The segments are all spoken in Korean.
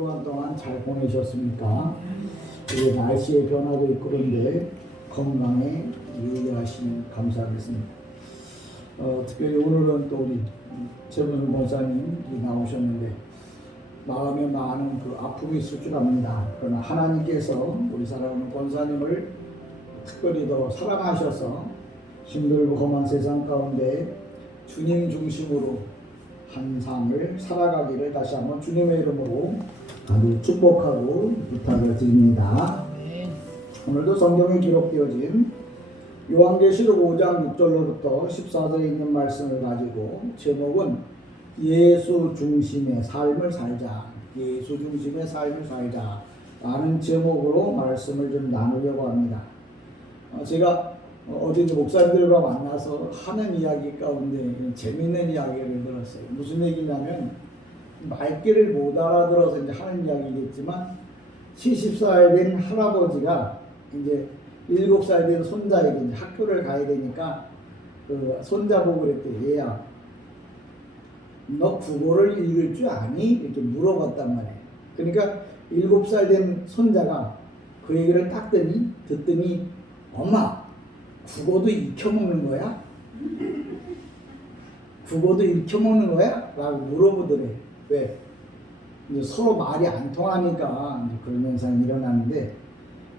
주간 동안 잘 보내셨습니까? 이제 날씨의 변화도 있고 그런데 건강에 유의하시면 감사하겠습니다. 특별히 오늘은 또 우리 최문순 목사님이 나오셨는데 마음에 많은 그 아픔이 있을 줄 압니다. 그러나 하나님께서 우리 사랑하는 권사님을 특별히 더 사랑하셔서 힘들고 험한 세상 가운데 주님 중심으로 한 삶을 살아가기를 다시 한번 주님의 이름으로 아주 축복하고 부탁을 드립니다. 오늘도 성경에 기록되어진 요한계시록 5장 6절로부터 14절에 있는 말씀을 가지고 제목은 예수 중심의 삶을 살자, 예수 중심의 삶을 살자 라는 제목으로 말씀을 좀 나누려고 합니다. 제가 어제 목사님들과 만나서 하는 이야기 가운데 재미있는 이야기를 들었어요. 무슨 얘기냐면 말귀를 못 알아들어서 이제 하는 이야기겠지만 70살 된 할아버지가 이제 7살 된 손자에게 이제 학교를 가야 되니까 그 손자 보고 그랬대. 얘야, 너 국어를 읽을 줄 아니? 이렇게 물어봤단 말이에요. 그러니까 7살 된 손자가 그 얘기를 딱 듣더니 엄마, 국어도 익혀먹는 거야? 국어도 익혀먹는 거야? 라고 물어보더래. 왜? 이제 서로 말이 안 통하니까 이제 그런 현상이 일어나는데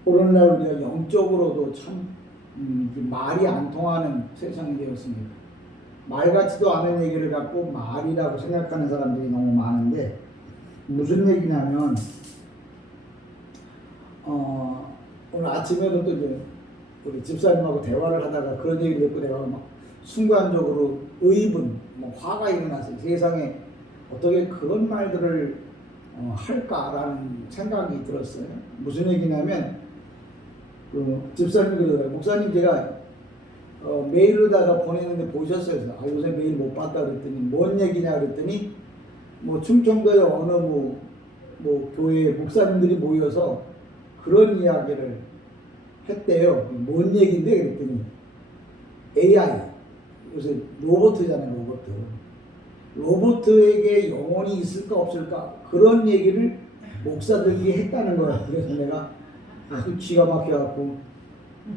오늘날 우리가 영적으로도 참 말이 안 통하는 세상이 되었습니다. 말 같지도 않은 얘기를 갖고 말이라고 생각하는 사람들이 너무 많은데 무슨 얘기냐면 오늘 아침에도 또 이제 우리 집사님하고 대화를 하다가 그런 얘기를 듣고 내가 막 순간적으로 의분, 화가 일어났어요. 세상에 어떻게 그런 말들을 할까라는 생각이 들었어요. 무슨 얘기냐면 그 집사님이 그러더라고요. 목사님 제가 메일로다가 보내는데 보셨어요? 요새 메일 못 봤다 그랬더니 뭔 얘기냐 그랬더니 충청도의 어느 교회 목사님들이 모여서 그런 이야기를 했대요. 뭔 얘기인데 그랬더니 AI, 요새 로봇이잖아요. 로봇에게 영혼이 있을까 없을까 그런 얘기를 목사들이 했다는 거예요. 그래서 내가 아주 기가 막혀갖고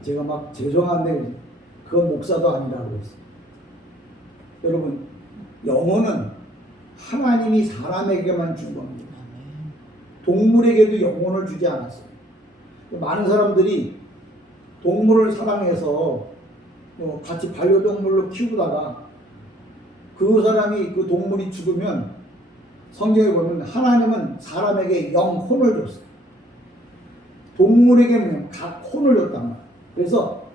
제가 막 죄송한데 그건 목사도 아니라고 그랬어요. 여러분, 영혼은 하나님이 사람에게만 준 겁니다. 동물에게도 영혼을 주지 않았어요. 많은 사람들이 동물을 사랑해서 같이 반려동물로 키우다가 그 사람이 그 동물이 죽으면 성경에 보면 하나님은 사람에게 영혼을 줬어요. 동물에게는 각 혼을 줬단 말이에요. 그래서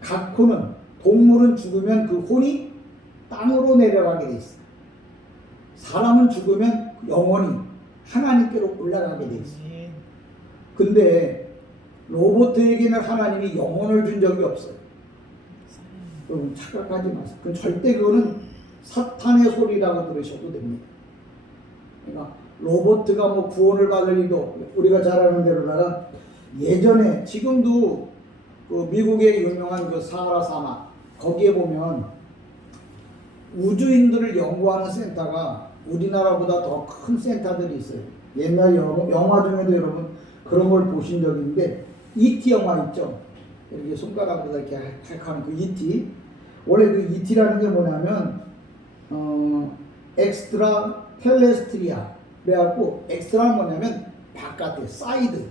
각 혼은 동물은 죽으면 그 혼이 땅으로 내려가게 돼 있어요. 사람은 죽으면 영혼이 하나님께로 올라가게 돼 있어요. 근데 로봇에게는 하나님이 영혼을 준 적이 없어요. 여러분 착각하지 마세요. 그거는 사탄의 소리라고 들으셔도 됩니다. 그러니까 로봇가 구원을 받을 일도 우리가 잘 아는 대로다가 예전에 지금도 그 미국의 유명한 그 사하라 사막 거기에 보면 우주인들을 연구하는 센터가 우리나라보다 더 큰 센터들이 있어요. 옛날 영화 중에도 여러분 그런 걸 보신 적이 있는데 E.T. 영화 있죠? 이렇게 손가락으로 이렇게 하는 그 E.T. 원래 그 E.T.라는 게 뭐냐면 엑스트라 텔레스트리아 그래갖고 엑스트라는 뭐냐면 바깥에 사이드.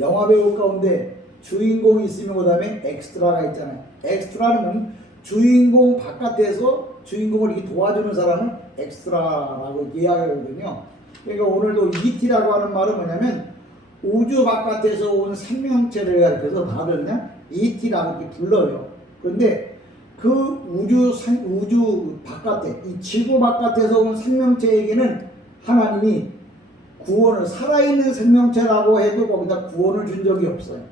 영화 배우 가운데 주인공이 있으면 그 다음에 엑스트라가 있잖아요. 엑스트라는 주인공 바깥에서 주인공을 이렇게 도와주는 사람을 엑스트라라고 이야기하거든요. 그러니까 오늘도 ET라고 하는 말은 뭐냐면 우주 바깥에서 온 생명체를 가리켜서 다들 그냥 ET라고 이렇게 불러요. 그런데 그 우주 바깥에, 이 지구 바깥에서 온 생명체에게는 하나님이 구원을, 살아있는 생명체라고 해도 거기다 구원을 준 적이 없어요.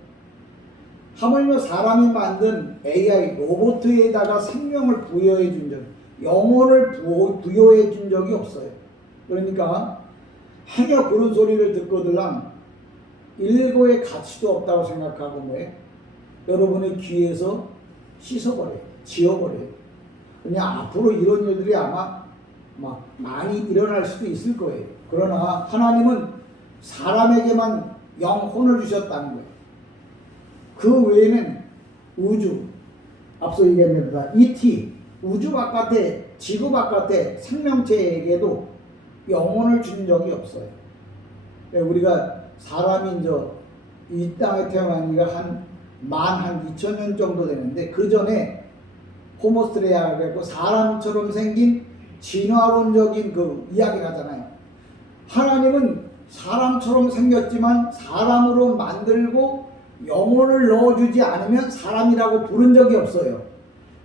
하물며 사람이 만든 AI, 로봇에다가 생명을 부여해 준 적, 영혼을 부여해 준 적이 없어요. 그러니까 하여 그런 소리를 듣거들랑 일거의 가치도 없다고 생각하고 뭐해? 여러분의 귀에서 씻어버려요. 지워버려요. 그냥 앞으로 이런 일들이 아마 막 많이 일어날 수도 있을 거예요. 그러나 하나님은 사람에게만 영혼을 주셨다는 거예요. 그 외에는 우주, 앞서 얘기했습니다. ET, 우주 바깥에, 지구 바깥에 생명체에게도 영혼을 준 적이 없어요. 우리가 사람이 이 땅에 태어난 지가 한 2000년 정도 되는데, 그 전에 호모스트레아라고 사람처럼 생긴 진화론적인 그 이야기를 하잖아요. 하나님은 사람처럼 생겼지만 사람으로 만들고 영혼을 넣어주지 않으면 사람이라고 부른 적이 없어요.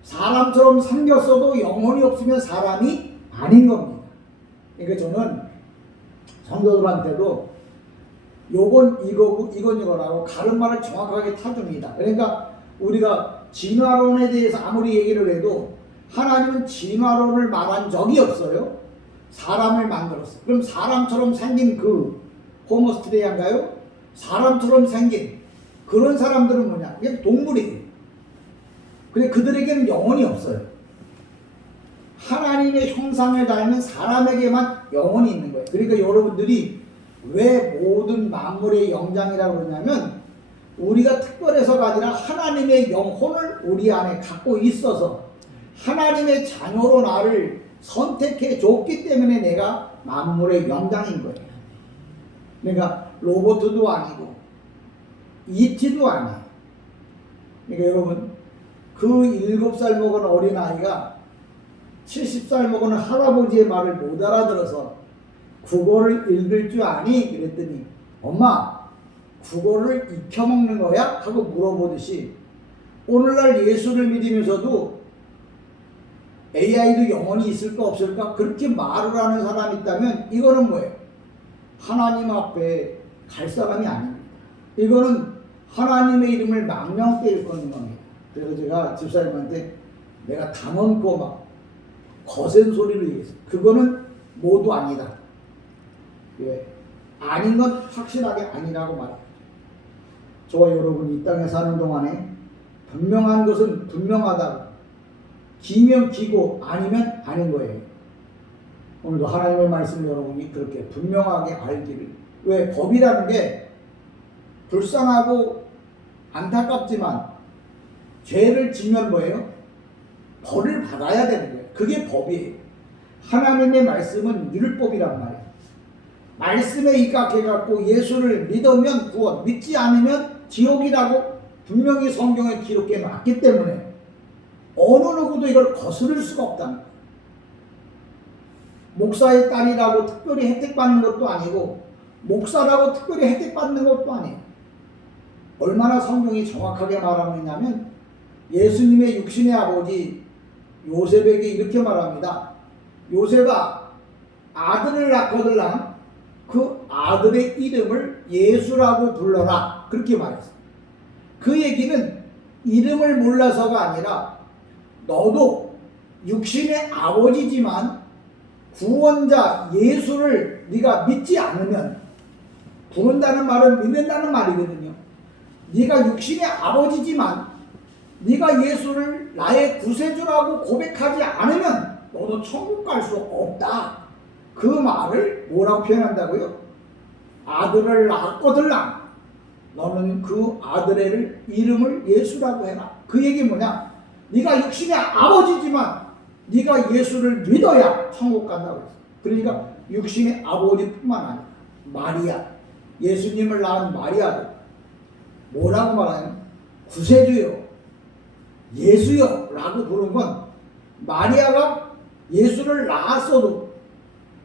사람처럼 생겼어도 영혼이 없으면 사람이 아닌 겁니다. 그러니까 저는 성도들한테도 요건 이거고 이건 이거라고 가르마를 정확하게 타줍니다. 그러니까 우리가 진화론에 대해서 아무리 얘기를 해도 하나님은 진화론을 말한 적이 없어요. 사람을 만들었어요. 그럼 사람처럼 생긴 그 호모스트레아인가요? 사람처럼 생긴 그런 사람들은 뭐냐? 이게 동물이에요. 근데 그들에게는 영혼이 없어요. 하나님의 형상을 닮은 사람에게만 영혼이 있는 거예요. 그러니까 여러분들이 왜 모든 만물의 영장이라고 그러냐면, 우리가 특별해서가 아니라 하나님의 영혼을 우리 안에 갖고 있어서 하나님의 자녀로 나를 선택해 줬기 때문에 내가 만물의 영장인 거예요. 그러니까 로봇도 아니고 ET도 아니에요. 그러니까 여러분, 그 7살 먹은 어린아이가 70살 먹은 할아버지의 말을 못 알아들어서 국어를 읽을 줄 아니? 그랬더니 엄마, 국어를 익혀먹는 거야? 하고 물어보듯이 오늘날 예수를 믿으면서도 AI도 영혼이 있을까 없을까 그렇게 말을 하는 사람이 있다면 이거는 뭐예요? 하나님 앞에 갈 사람이 아닙니다. 이거는 하나님의 이름을 망령되이 일컫는 겁니다. 그래서 제가 집사님한테 내가 담언고 막 거센 소리를 얘기했어요. 그거는 모두 아니다. 예, 아닌 건 확실하게 아니라고 말합니다. 저와 여러분이 이 땅에 사는 동안에 분명한 것은 분명하다고, 기면 기고 아니면 아닌 거예요. 오늘도 하나님의 말씀을 여러분이 그렇게 분명하게 알기를. 왜? 법이라는 게 불쌍하고 안타깝지만 죄를 지면 뭐예요? 벌을 받아야 되는 거예요. 그게 법이에요. 하나님의 말씀은 율법이란 말이에요. 말씀에 입각해갖고 예수를 믿으면 구원, 믿지 않으면 지옥이라고 분명히 성경에 기록해 놨기 때문에 어느 누구도 이걸 거스를 수가 없다는 거예요. 목사의 딸이라고 특별히 혜택받는 것도 아니고 목사라고 특별히 혜택받는 것도 아니에요. 얼마나 성경이 정확하게 말하고 있냐면, 예수님의 육신의 아버지 요셉에게 이렇게 말합니다. 요셉아, 아들을 낳거들랑 그 아들의 이름을 예수라고 불러라. 그렇게 말했어요. 그 얘기는 이름을 몰라서가 아니라 너도 육신의 아버지지만 구원자 예수를 네가 믿지 않으면, 부른다는 말은 믿는다는 말이거든요. 네가 육신의 아버지지만 네가 예수를 나의 구세주라고 고백하지 않으면 너도 천국 갈 수 없다. 그 말을 뭐라고 표현한다고요? 아들을 낳거들랑 너는 그 아들의 이름을 예수라고 해라. 그 얘기 뭐냐? 네가 육신의 아버지지만 네가 예수를 믿어야 천국 간다고 했어. 그러니까 육신의 아버지뿐만 아니라 마리아, 예수님을 낳은 마리아도 뭐라고 말하냐면 구세주요, 예수요 라고 부른 건, 마리아가 예수를 낳았어도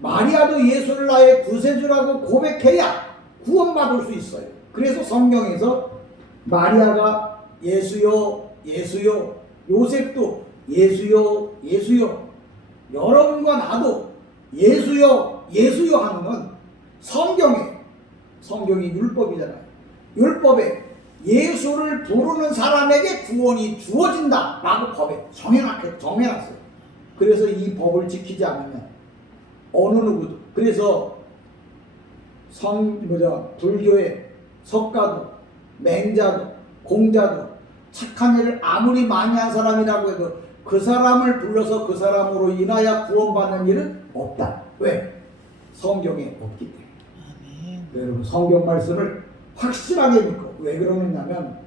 마리아도 예수를 나의 구세주라고 고백해야 구원받을 수 있어요. 그래서 성경에서 마리아가 예수요, 예수요, 요셉도 예수요, 예수요, 여러분과 나도 예수요, 예수요 하는 건 성경이 율법이잖아요. 율법에 예수를 부르는 사람에게 구원이 주어진다 라고 법에 정해놨어요. 그래서 이 법을 지키지 않으면 어느 누구도, 그래서 불교의 석가도, 맹자도, 공자도 착한 일을 아무리 많이 한 사람이라고 해도 그 사람을 불러서 그 사람으로 인하여 구원받는 일은 없다. 왜? 성경에 없기 때문에. 여러분 성경 말씀을 확실하게 믿고, 왜 그러느냐면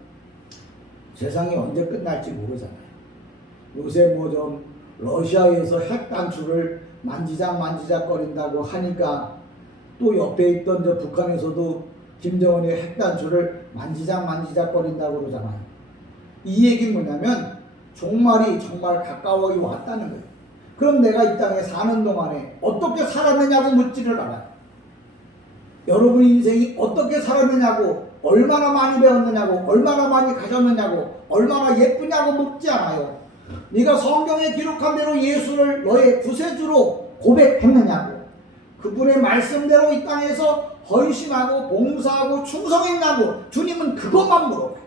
세상이 언제 끝날지 모르잖아요. 요새 뭐 좀 러시아에서 핵 단추를 만지작 거린다고 하니까 또 옆에 있던 저 북한에서도 김정은이 핵 단추를 만지작 거린다고 그러잖아요. 이 얘기는 뭐냐면 종말이 정말 가까워 왔다는 거예요. 그럼 내가 이 땅에 사는 동안에 어떻게 살았느냐고 묻지를 않아요. 여러분 인생이 어떻게 살았느냐고, 얼마나 많이 배웠느냐고, 얼마나 많이 가졌느냐고, 얼마나 예쁘냐고 묻지 않아요. 네가 성경에 기록한 대로 예수를 너의 구세주로 고백했느냐고, 그분의 말씀대로 이 땅에서 헌신하고 봉사하고 충성했냐고, 주님은 그것만 물어봐요.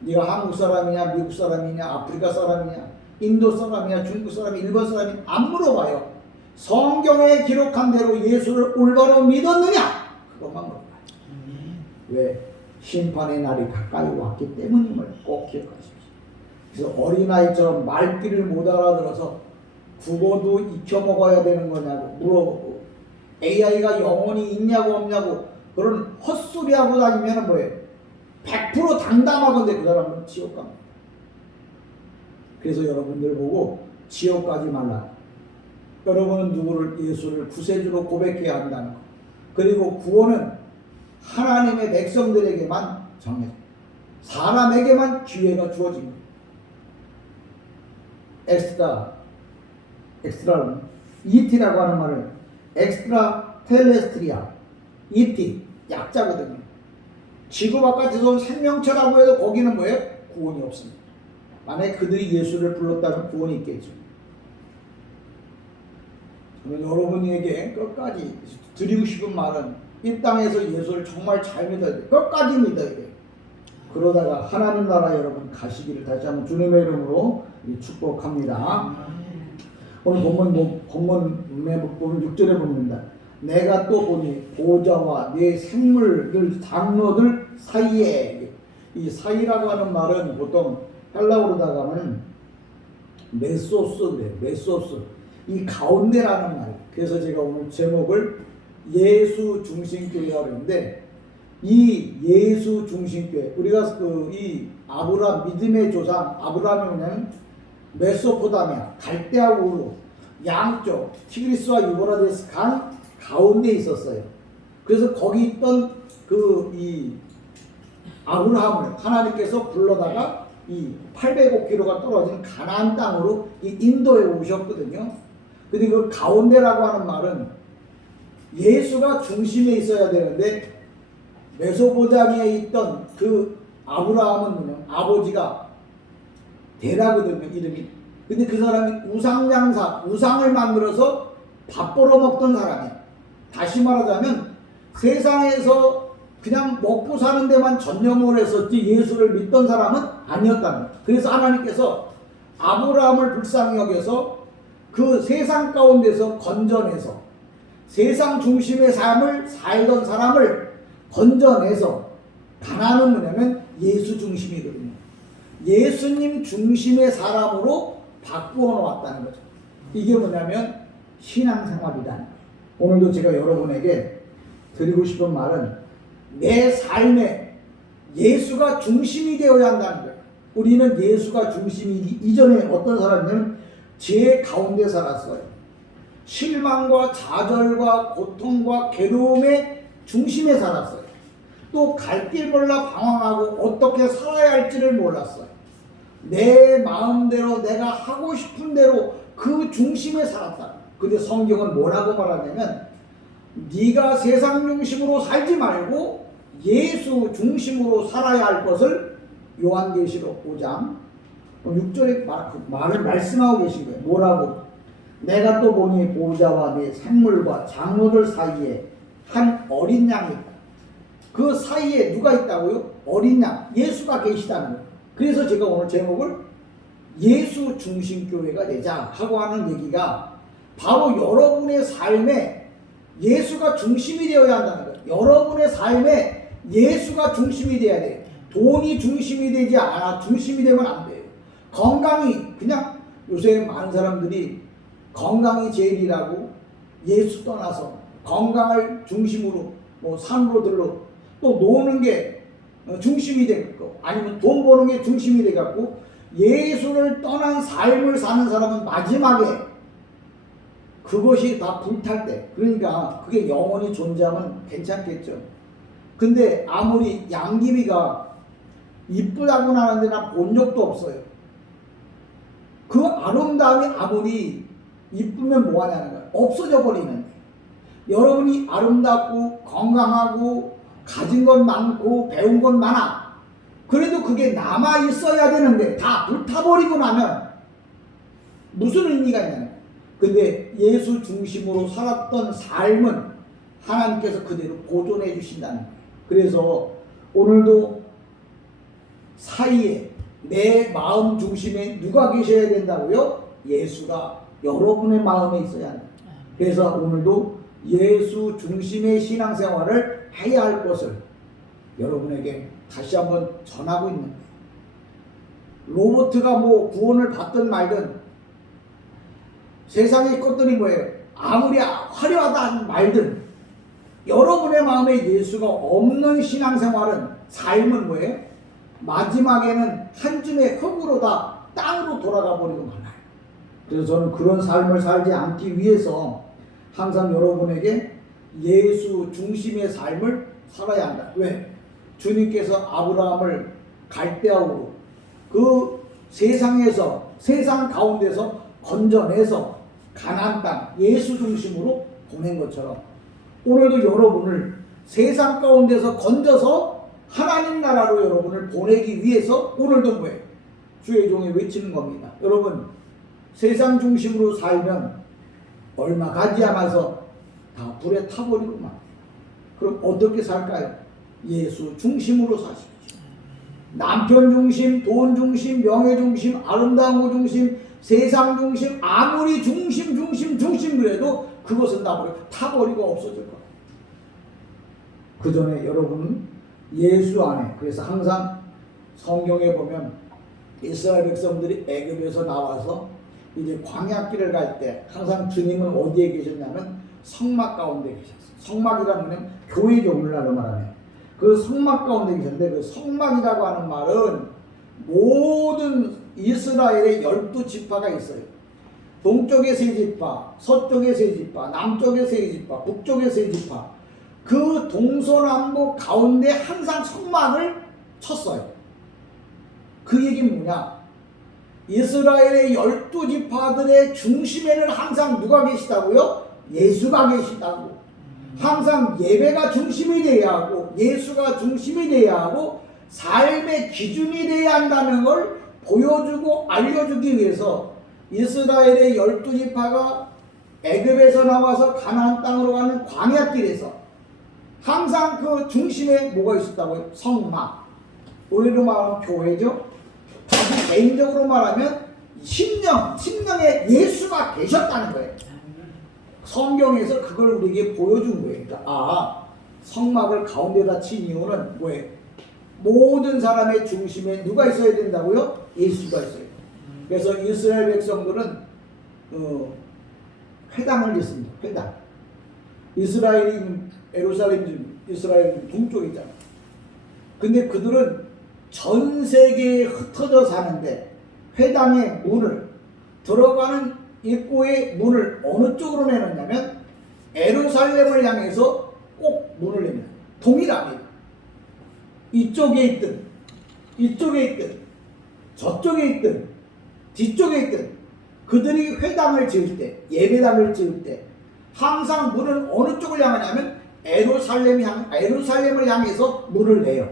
네가 한국 사람이냐, 미국 사람이냐, 아프리카 사람이냐, 인도 사람이냐, 중국 사람이냐, 일본 사람이냐 안 물어봐요. 성경에 기록한 대로 예수를 올바로 믿었느냐, 그것만 물어봐요. 왜? 심판의 날이 가까이 왔기 때문임을 꼭 기억하십시오. 그래서 어린아이처럼 말귀를 못 알아들어서 국어도 익혀먹어야 되는 거냐고 물어보고, AI가 영혼이 있냐고 없냐고 그런 헛소리하고 다니면 뭐예요? 100% 당당하건데 그 사람은 지옥 갑니다. 그래서 여러분들 보고 지옥 가지 말라. 여러분은 누구를, 예수를 구세주로 고백해야 한다는 것. 그리고 구원은 하나님의 백성들에게만 정해져, 사람에게만 기회가 주어진 거예요. 엑스트라 ET라고 하는 말은 엑스트라 텔레스트리아, ET 약자거든요. 지구 바깥에서 온 생명체라고 해도 거기는 뭐예요? 구원이 없습니다. 만약에 그들이 예수를 불렀다면 구원이 있겠죠. 저는 여러분에게 끝까지 드리고 싶은 말은, 이 땅에서 예수를 정말 잘 믿어야 돼요. 끝까지 믿어야 돼요. 그러다가 하나님 나라 여러분 가시기를 다시 한번 주님의 이름으로 축복합니다. 오늘 본문에 보면 6절에 보는다. 내가 또 보니 보좌와 내 생물들 장로들 사이에, 이 사이라고 하는 말은 보통 헬라어로다가 하면 메소스, 이 가운데라는 말이에요. 그래서 제가 오늘 제목을 예수 중심교회라고 하는데, 이 예수 중심교회, 우리가 이 아브라함, 믿음의 조상 아브라함이 뭐냐면 메소포타미아, 갈대아 우루 양쪽 티그리스와 유브라데스 강 가운데 있었어요. 그래서 거기 있던 이 아브라함을 하나님께서 불러다가 이 805km가 떨어진 가나안 땅으로 이 인도에 오셨거든요. 근데 그 가운데라고 하는 말은 예수가 중심에 있어야 되는데, 메소포타미아에 있던 그 아브라함은 뭐냐, 아버지가 데라거든요, 이름이. 근데 그 사람이 우상장사, 우상을 만들어서 밥 벌어먹던 사람이에요. 다시 말하자면 세상에서 그냥 먹고 사는 데만 전념을 했었지 예수를 믿던 사람은 아니었다는 거예요. 그래서 하나님께서 아브라함을 불쌍히 여겨서 그 세상 가운데서 건져내서 세상 중심의 삶을 살던 사람을 건져내서, 가나안은 뭐냐면 예수 중심이거든요. 예수님 중심의 사람으로 바꾸어 놓았다는 거죠. 이게 뭐냐면 신앙생활이다. 오늘도 제가 여러분에게 드리고 싶은 말은, 내 삶에 예수가 중심이 되어야 한다는 거예요. 우리는 예수가 중심이기 이전에 어떤 사람이냐면 죄 가운데 살았어요. 실망과 좌절과 고통과 괴로움의 중심에 살았어요. 또 갈 길 몰라 방황하고 어떻게 살아야 할지를 몰랐어요. 내 마음대로 내가 하고 싶은 대로 그 중심에 살았다. 근데 성경은 뭐라고 말하냐면, 네가 세상 중심으로 살지 말고 예수 중심으로 살아야 할 것을 요한계시록 5장 6절에 말을 말씀하고 계신 거예요. 뭐라고? 내가 또 보니 보좌와 내 생물과 장로들 사이에 한 어린 양이 있다. 그 사이에 누가 있다고요? 어린 양, 예수가 계시다는 거예요. 그래서 제가 오늘 제목을 예수 중심 교회가 되자 하고 하는 얘기가, 바로 여러분의 삶에 예수가 중심이 되어야 한다는 거예요. 여러분의 삶에 예수가 중심이 돼야 돼요. 돈이 중심이 되지 않아. 중심이 되면 안 돼요. 건강이 그냥 요새 많은 사람들이 건강이 제일이라고 예수 떠나서 건강을 중심으로 뭐 산으로 들러 또 노는 게 중심이 되고 아니면 돈 버는 게 중심이 돼갖고 예수를 떠난 삶을 사는 사람은 마지막에 그것이 다 불탈 때, 그러니까 그게 영원히 존재하면 괜찮겠죠. 근데 아무리 양귀비가 이쁘다고 하는데 난 본 적도 없어요. 그 아름다움이 아무리 이쁘면 뭐하냐는 거예요. 없어져 버리는. 여러분이 아름답고 건강하고 가진 건 많고 배운 건 많아. 그래도 그게 남아 있어야 되는데 다 불타버리고 나면 무슨 의미가 있냐는 거예요. 근데 예수 중심으로 살았던 삶은 하나님께서 그대로 보존해 주신다는 거예요. 그래서 오늘도 사이에 내 마음 중심에 누가 계셔야 된다고요? 예수가 여러분의 마음에 있어야 한다. 그래서 오늘도 예수 중심의 신앙생활을 해야 할 것을 여러분에게 다시 한번 전하고 있는 거예요. 로버트가 뭐 구원을 받든 말든 세상의 것들이 뭐예요? 아무리 화려하다 말든 여러분의 마음에 예수가 없는 신앙생활은 삶은 뭐예요? 마지막에는 한 줌의 흙으로 다 땅으로 돌아가 버리고 말아요. 그래서 저는 그런 삶을 살지 않기 위해서 항상 여러분에게 예수 중심의 삶을 살아야 한다. 왜? 주님께서 아브라함을 갈대아우로 그 세상에서 세상 가운데서 건져내서 가나안 땅 예수 중심으로 보낸 것처럼 오늘도 여러분을 세상 가운데서 건져서 하나님 나라로 여러분을 보내기 위해서 오늘도 뭐예요? 주의 종이 외치는 겁니다. 여러분 세상 중심으로 살면 얼마 가지 않아서 다 불에 타버리고 막. 그럼 어떻게 살까요? 예수 중심으로 사십시오. 남편 중심, 돈 중심, 명예 중심, 아름다운 거 중심, 세상 중심, 아무리 중심 그래도 그것은 다 타버리고 없어질 거예요. 그 전에 여러분은 예수 안에, 그래서 항상 성경에 보면 이스라엘 백성들이 애굽에서 나와서 이제 광야길을 갈 때 항상 주님은 어디에 계셨냐면 성막 가운데 계셨어요. 성막이라는 건 교회죠. 오늘날로 말하면 그 성막 가운데 계셨는데 그 성막이라고 하는 말은 모든 이스라엘의 12지파가 있어요. 동쪽에 3지파, 서쪽에 3지파, 남쪽에 3지파, 북쪽에 3지파. 그 동서남북 가운데 항상 성막을 쳤어요. 그 얘기는 뭐냐? 이스라엘의 12지파들의 중심에는 항상 누가 계시다고요? 예수가 계시다고. 항상 예배가 중심이 돼야 하고 예수가 중심이 돼야 하고 삶의 기준이 돼야 한다는 걸 보여주고 알려주기 위해서 이스라엘의 12지파가 애굽에서 나와서 가나안 땅으로 가는 광야길에서 항상 그 중심에 뭐가 있었다고요? 성막. 우리로 말하면 교회죠. 아주 개인적으로 말하면 심령에 예수가 계셨다는 거예요. 성경에서 그걸 우리에게 보여준 거예요. 그러니까 성막을 가운데다 친 이유는 뭐예요? 모든 사람의 중심에 누가 있어야 된다고요? 예수가 있어요. 그래서 이스라엘 백성들은 회당을 짓습니다. 회당. 이스라엘이 예루살렘 이스라엘 동쪽에 있잖아요. 근데 그들은 전 세계에 흩어져 사는데 회당의 문을 들어가는 입구의 문을 어느 쪽으로 내놓냐면 예루살렘을 향해서 꼭 문을 내립니다. 동일합니다. 이쪽에 있든 이쪽에 있든 저쪽에 있든 뒤쪽에 있든 그들이 회당을 지을 때 예배당을 지을 때 항상 문은 어느 쪽을 향하냐면 예루살렘을 향해서 문을 내요.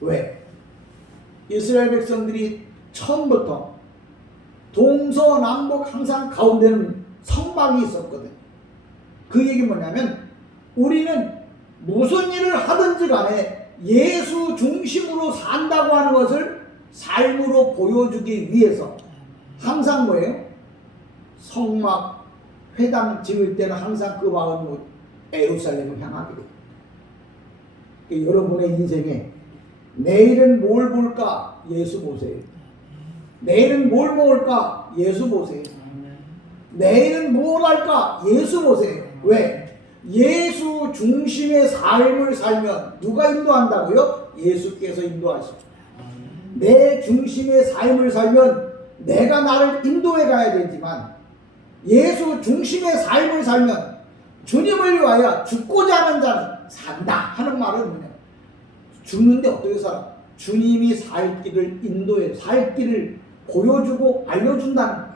왜? 이스라엘 백성들이 처음부터 동서남북 항상 가운데는 성막이 있었거든. 그 얘기 뭐냐면 우리는 무슨 일을 하든지 간에 예수 중심으로 산다고 하는 것을 삶으로 보여주기 위해서 항상 뭐예요? 성막 회당 지을 때는 항상 그 마음으로 예루살렘을 향하게 돼요. 여러분의 인생에 내일은 뭘 볼까? 예수 보세요. 내일은 뭘 먹을까? 할까? 예수 보세요. 내일은 뭘 할까? 예수 보세요. 왜? 예수 중심의 삶을 살면 누가 인도한다고요? 예수께서 인도하시고. 내 중심의 삶을 살면 내가 나를 인도해 가야 되지만 예수 중심의 삶을 살면 주님을 위하여 죽고자 하는 자는 산다 하는 말은 뭐냐? 죽는데 어떻게 살아? 주님이 살 길을 인도해, 살 길을 보여주고 알려준다는 거예요.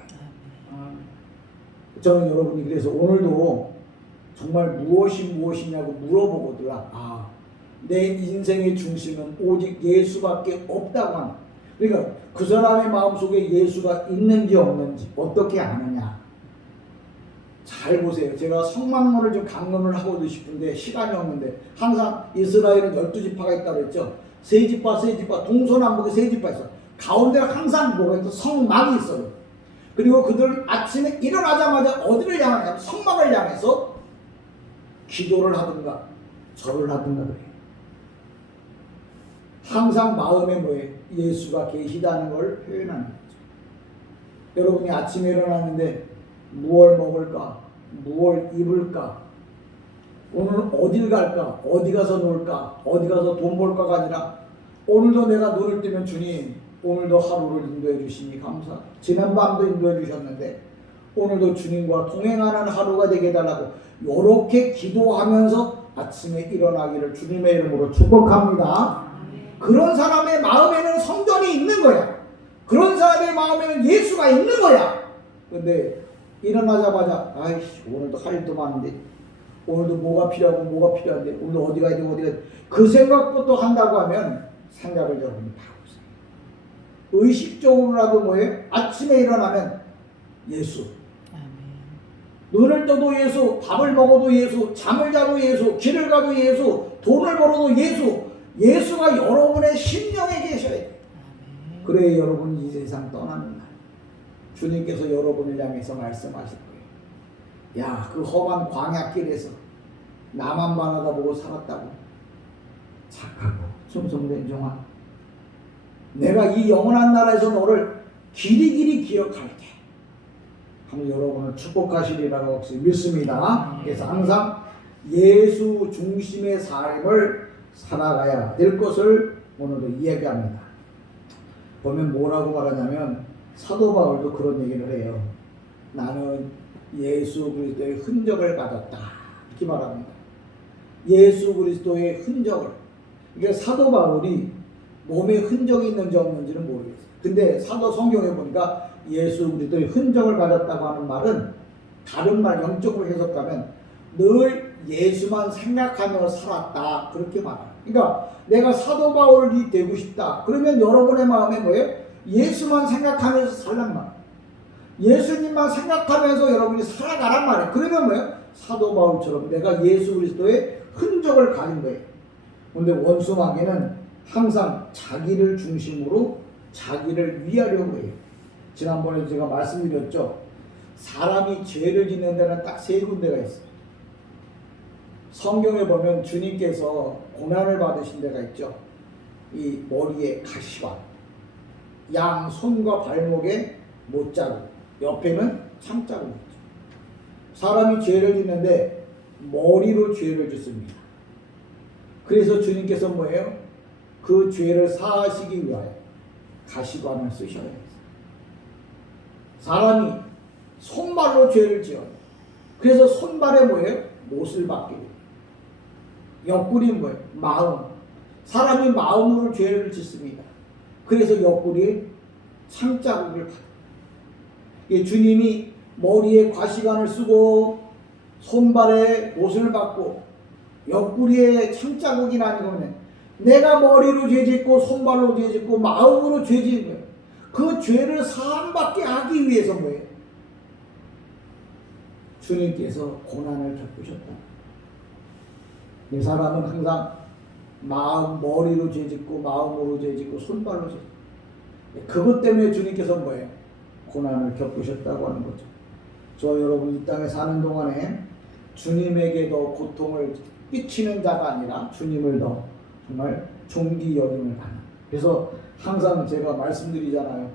저는 여러분이 그래서 오늘도 정말 무엇이냐고 물어보거든요. 내 인생의 중심은 오직 예수밖에 없다고 하는. 그러니까 그 사람의 마음속에 예수가 있는지 없는지 어떻게 아느냐. 잘 보세요. 제가 성막론을 좀 강론을 하고도 싶은데 시간이 없는데 항상 이스라엘은 12지파가 있다고 했죠. 세지파, 동서남북에 세지파 있어. 가운데 항상 뭐가 있어? 성막이 있어요. 그리고 그들은 아침에 일어나자마자 어디를 향하냐면 성막을 향해서 기도를 하든가 절을 하든가 그래요. 항상 마음에 뭐예요? 예수가 계시다는 걸 표현하는 거죠. 여러분이 아침에 일어났는데 무엇을 먹을까? 무엇을 입을까? 오늘 어딜 갈까? 어디 가서 놀까? 어디 가서 돈 벌까가 아니라 오늘도 내가 눈을 뜨면 주님 오늘도 하루를 인도해 주시니 감사. 지난밤도 인도해 주셨는데 오늘도 주님과 동행하는 하루가 되게 해달라고 이렇게 기도하면서 아침에 일어나기를 주님의 이름으로 축복합니다. 그런 사람의 마음에는 성전이 있는 거야. 그런 사람의 마음에는 예수가 있는 거야. 근데 일어나자마자 아이씨 오늘도 할 일도 많은데 오늘도 뭐가 필요한데 오늘도 어디 가야 돼 그 생각부터 한다고 하면 생각을 여러분이 바꾸세요. 의식적으로라도 뭐예요? 아침에 일어나면 예수, 눈을 떠도 예수, 밥을 먹어도 예수, 잠을 자도 예수, 길을 가도 예수, 돈을 벌어도 예수. 예수가 여러분의 심령에 계셔야 돼요. 그래야 여러분이 이 세상 떠나는 날 주님께서 여러분을 향해서 말씀하실 거예요. 야, 그 험한 광야길에서 나만 바라다보고 살았다고 착하고 충성된 종아, 내가 이 영원한 나라에서 너를 길이길이 기억할게 하면 여러분을 축복하시리라고 믿습니다. 그래서 항상 예수 중심의 삶을 살아가야 될 것을 오늘도 이야기합니다. 보면 뭐라고 말하냐면 사도 바울도 그런 얘기를 해요. 나는 예수 그리스도의 흔적을 가졌다 이렇게 말합니다. 예수 그리스도의 흔적을. 그러니까 사도 바울이 몸에 흔적이 있는지 없는지는 모르겠어요. 근데 사도 성경에 보니까 예수 그리스도의 흔적을 가졌다고 하는 말은 다른 말 영적으로 해석하면 늘 예수만 생각하며 살았다 그렇게 말합니다. 그러니까 내가 사도 바울이 되고 싶다 그러면 여러분의 마음에 뭐예요? 예수만 생각하면서 살란 말이에요. 예수님만 생각하면서 여러분이 살아가란 말이에요. 그러면 뭐예요? 사도 바울처럼 내가 예수 그리스도의 흔적을 가진 거예요. 그런데 원수마귀는 항상 자기를 중심으로 자기를 위하려고 해요. 지난번에 제가 말씀드렸죠. 사람이 죄를 짓는 데는 딱 세 군데가 있어요. 성경에 보면 주님께서 고난을 받으신 데가 있죠. 이 머리에 가시관, 양 손과 발목에 못자국, 옆에는 창자국 있죠. 사람이 죄를 짓는데 머리로 죄를 짓습니다. 그래서 주님께서 뭐예요? 그 죄를 사하시기 위하여 가시관을 쓰셔야 해요. 사람이 손발로 죄를 지어요. 그래서 손발에 뭐예요? 못을 받게 돼요. 옆구리 뭐예요? 마음. 사람이 마음으로 죄를 짓습니다. 그래서 옆구리에 창자국을 받아요. 주님이 머리에 과시관을 쓰고 손발에 못을 받고 옆구리에 창자국이 나는 거면 내가 머리로 죄짓고 손발로 죄짓고 마음으로 죄짓는 거예요. 그 죄를 사함받게 하기 위해서 뭐예요? 주님께서 고난을 겪으셨다. 이 사람은 항상 머리로 죄짓고 마음으로 죄짓고 손발로 죄짓고 그것 때문에 주님께서 뭐예요? 고난을 겪으셨다고 하는 거죠. 저 여러분 이 땅에 사는 동안에 주님에게 더 고통을 끼치는 자가 아니라 주님을 더 정말 존귀 여김을 받는. 그래서 항상 제가 말씀드리잖아요.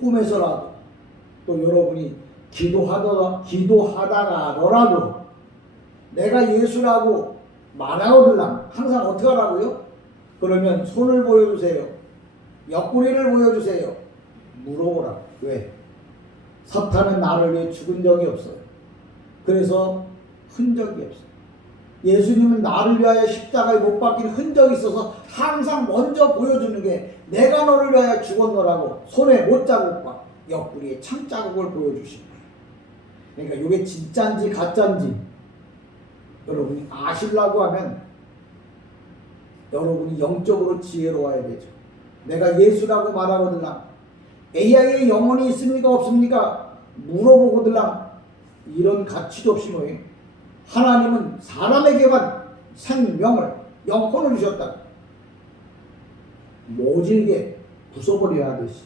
꿈에서라도 또 여러분이 기도하다가더라도 내가 예수라고 말하거들랑 항상 어떻게 하라고요? 그러면 손을 보여주세요. 옆구리를 보여주세요. 물어보라. 왜? 사탄은 나를 위해 죽은 적이 없어요. 그래서 흔적이 없어요. 예수님은 나를 위하여 십자가에 못 박힌 흔적이 있어서 항상 먼저 보여주는 게 내가 너를 위하여 죽었노라고 손에 못자국과 옆구리에 창자국을 보여주신 거예요. 그러니까 이게 진짜인지 가짜인지 여러분이 아시려고 하면 여러분이 영적으로 지혜로워야 되죠. 내가 예수라고 말하거들랑 AI에 영혼이 있습니까 없습니까 물어보거들랑 이런 가치도 없이 뭐예요? 하나님은 사람에게만 생명을 영혼을 주셨다. 모질게 부숴버려야 하듯이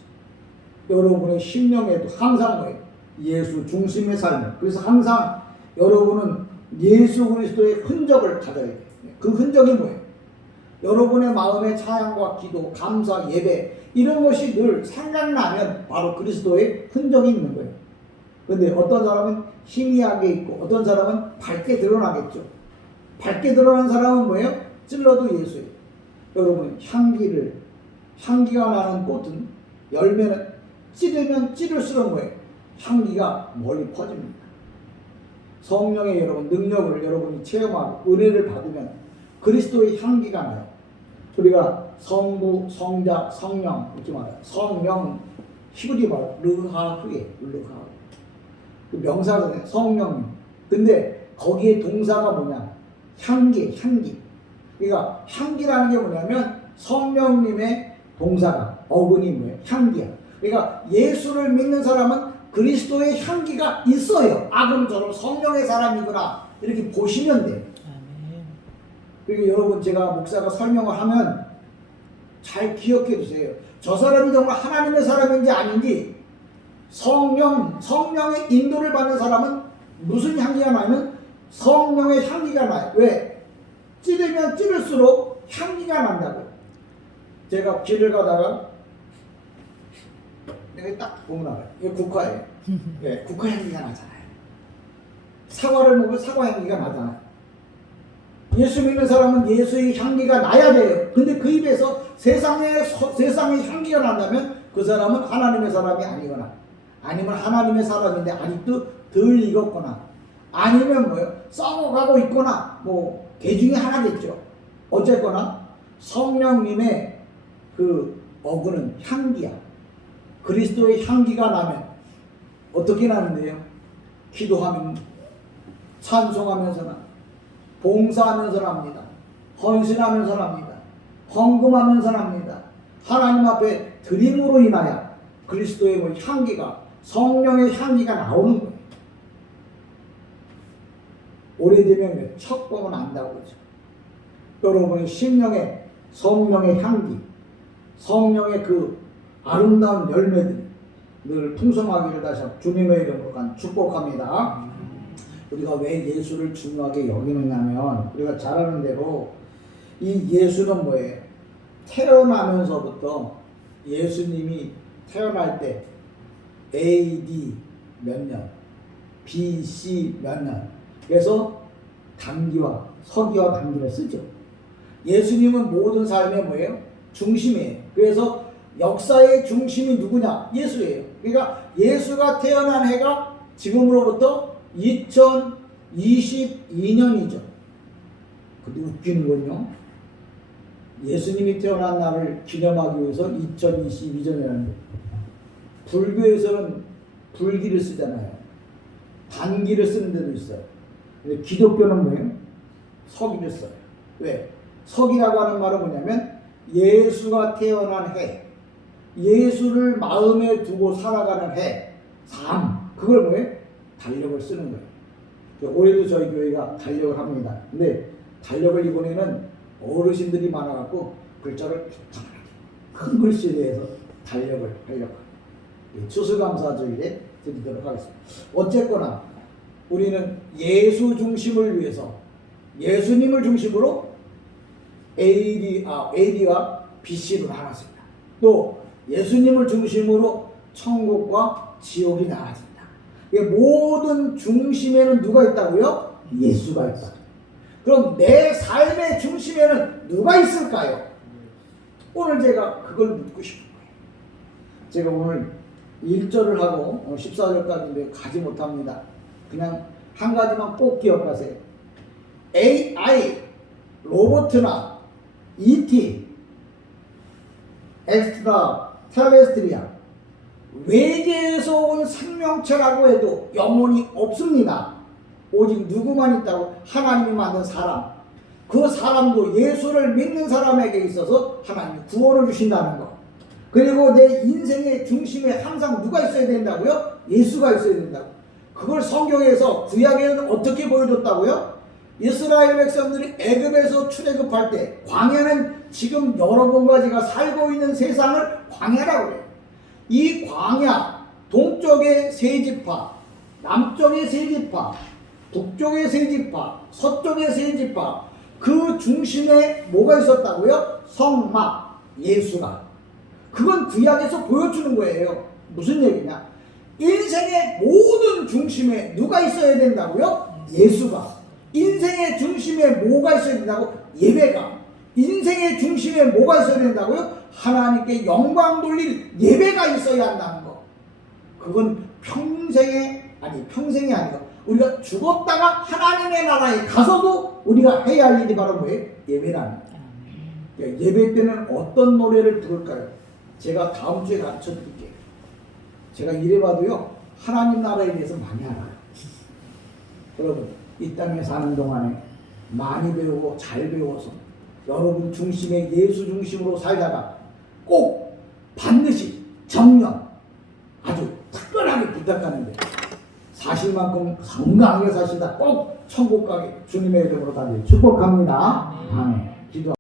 여러분의 심령에도 항상 뭐예요? 예수 중심의 삶. 그래서 항상 여러분은 예수 그리스도의 흔적을 가져야 돼요. 그 흔적이 뭐예요? 여러분의 마음의 찬양과 기도, 감사, 예배 이런 것이 늘 생각나면 바로 그리스도의 흔적이 있는 거예요. 그런데 어떤 사람은 희미하게 있고 어떤 사람은 밝게 드러나겠죠. 밝게 드러난 사람은 뭐예요? 찔러도 예수예요. 여러분 향기가 나는 꽃은 열매는 찌르면 찌를수록 뭐예요? 향기가 멀리 퍼집니다. 성령의 여러분 능력을 여러분이 체험하고 은혜를 받으면 그리스도의 향기가 나요. 우리가 성부, 성자, 성령 이렇게 말해요. 성령 히브리 말 르하흐에 르하 그 명사잖아요. 성령. 근데 거기에 동사가 뭐냐? 향기. 그러니까 향기라는 게 뭐냐면 성령님의 동사가 어근이 뭐예요? 향기야. 그러니까 예수를 믿는 사람은 그리스도의 향기가 있어요. 그럼 저는 성령의 사람이구나 이렇게 보시면 돼요. 그리고 여러분 제가 목사가 설명을 하면 잘 기억해 두세요. 저 사람이 정말 하나님의 사람인지 아닌지 성령의 인도를 받는 사람은 무슨 향기가 나면 성령의 향기가 나요. 왜? 찌르면 찌를수록 향기가 난다고요. 제가 길을 가다가 내가 딱 보면 알아요. 이거 국화예요. 네, 국화 향기가 나잖아요. 사과를 먹으면 사과 향기가 나잖아요. 예수 믿는 사람은 예수의 향기가 나야 돼요. 근데 그 입에서 세상의 향기가 난다면 그 사람은 하나님의 사람이 아니거나 아니면 하나님의 사람인데 아직도 덜 익었거나 아니면 뭐예요? 썩어가고 있거나 뭐 개 중에 하나겠죠. 어쨌거나 성령님의 그 어근은 향기야. 그리스도의 향기가 나면 어떻게 나는데요? 기도하면 찬송하면서 나 봉사하면서 납니다. 헌신하면서 납니다. 헌금하면서 납니다. 하나님 앞에 드림으로 인하여 그리스도의 뭐 향기가 성령의 향기가 나오는 거예요. 오래되면 척보면 안다고 그러죠. 여러분의 심령에 성령의 향기, 성령의 그 아름다운 열매들이 늘 풍성하기를 다시 주님의 이름으로 축복합니다. 우리가 왜 예수를 중요하게 여기느냐면 우리가 잘 아는 대로 이 예수는 뭐예요? 태어나면서부터 예수님이 태어날 때 AD 몇 년, BC 몇 년 그래서 단기와 서기와 단기를 쓰죠. 예수님은 모든 삶의 뭐예요? 중심이에요. 그래서 역사의 중심이 누구냐? 예수예요. 그러니까 예수가 태어난 해가 지금으로부터 2022년이죠. 근데 웃기는 건요. 예수님이 태어난 날을 기념하기 위해서 2022년이라는 거예요. 불교에서는 불기를 쓰잖아요. 단기를 쓰는 데도 있어요. 근데 기독교는 뭐예요? 서기를 써요. 왜? 서기라고 하는 말은 뭐냐면 예수가 태어난 해, 예수를 마음에 두고 살아가는 해, 삶, 그걸 뭐예요? 달력을 쓰는 거예요. 올해도 저희 교회가 달력을 합니다. 근데 달력을 이번에는 어르신들이 많아갖고 글자를 큰 글씨에 대해서 달력을 하려고 합니다. 추수감사주일에 드리도록 하겠습니다. 어쨌거나 우리는 예수 중심을 위해서 예수님을 중심으로 AD와 BC로 나눴습니다. 또 예수님을 중심으로 천국과 지옥이 나아진다. 모든 중심에는 누가 있다고요? 예수가 있다. 그럼 내 삶의 중심에는 누가 있을까요? 오늘 제가 그걸 묻고 싶은 거예요. 제가 오늘 1절을 하고 14절까지 가지 못합니다. 그냥 한 가지만 꼭 기억하세요. AI, 로봇이나 ET, 엑스트라, 텔레스트리아, 외계에서 온 생명체라고 해도 영혼이 없습니다. 오직 누구만 있다고? 하나님이 만든 사람. 그 사람도 예수를 믿는 사람에게 있어서 하나님이 구원을 주신다는 것. 그리고 내 인생의 중심에 항상 누가 있어야 된다고요? 예수가 있어야 된다고. 그걸 성경에서 구약에는 어떻게 보여줬다고요? 이스라엘 백성들이 애굽에서 출애굽할 때 광야는 지금 여러분과 제가 살고 있는 세상을 광야라고 해요. 이 광야, 동쪽의 세 지파, 남쪽의 세 지파, 북쪽의 세 지파, 서쪽의 세 지파, 그 중심에 뭐가 있었다고요? 성막, 예수가. 그건 구약에서 보여주는 거예요. 무슨 얘기냐? 인생의 모든 중심에 누가 있어야 된다고요? 예수가. 인생의 중심에 뭐가 있어야 된다고? 예배가. 인생의 중심에 뭐가 있어야 된다고요? 하나님께 영광 돌릴 예배가 있어야 한다는 거. 그건 평생이 아니라 우리가 죽었다가 하나님의 나라에 가서도 우리가 해야 할 일이 바로 뭐예요? 예배라는 거예요. 예배 때는 어떤 노래를 부를까요? 제가 다음 주에 가르쳐 드릴게요. 제가 이래봐도요, 하나님 나라에 대해서 많이 알아요. 여러분, 이 땅에 사는 동안에 많이 배우고 잘 배워서 여러분 중심에 예수 중심으로 살다가 꼭 반드시 정령 아주 특별하게 부탁하는데 사실만큼 건강하게 사시다 꼭 천국 가게 주님의 이름으로 다시 축복합니다. 아멘. 기도.